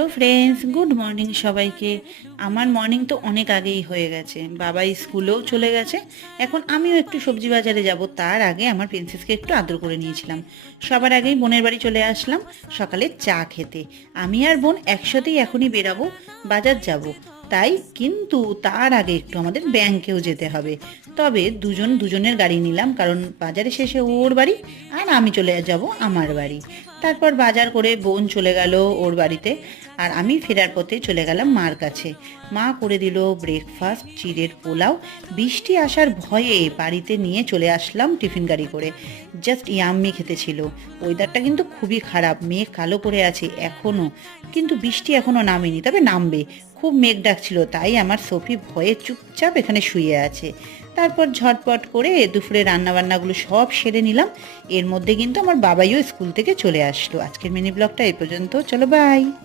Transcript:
Hello friends, good morning সবাইকে। আমার morning তো অনেক আগেই হয়ে গেছে, বাবা স্কুলেও চলে গেছে। এখন আমিও একটু সবজি বাজারে যাব, তার আগে আমার প্রিন্সেসকে একটু আদর করে নিয়েছিলাম। সবার আগেই বোনের বাড়ি চলে আসলাম সকালে চা খেতে। আমি আর বোন একসাথেই এখনই বেরাবো, বাজার যাব। তাই কিন্তু তার আগে একটু আমাদের ব্যাংকেও যেতে হবে। তবে দুজনের গাড়ি নিলাম, কারণ বাজারে শেষে ওর বাড়ি আর আমি চলে যাব আমার বাড়ি। তারপর বাজার করে বোন চলে গেল ওর বাড়িতে, আর আমি ফেরার পথে চলে গেলাম মার কাছে। মা করে দিল ব্রেকফাস্ট, চিড়ের পোলাও। বৃষ্টি আসার ভয়ে বাড়িতে নিয়ে চলে আসলাম টিফিন গাড়ি করে। জাস্ট ইয়াম্মি খেতে ছিল। ওয়েদারটা কিন্তু খুবই খারাপ, মেঘ কালো করে আছে এখনও, কিন্তু বৃষ্টি এখনও নামেনি, তবে নামবে। খুব মেঘ ডাকছিল, তাই আমার সোফি ভয়ে চুপচাপ এখানে শুয়ে আছে। তারপর ঝটপট করে দুপুরে রান্নাবান্নাগুলো সব সেরে নিলাম। এর মধ্যে কিন্তু আমার বাবাইও স্কুল থেকে চলে আসলো। আজকের মিনি ব্লগটা এই পর্যন্ত, চলো বাই।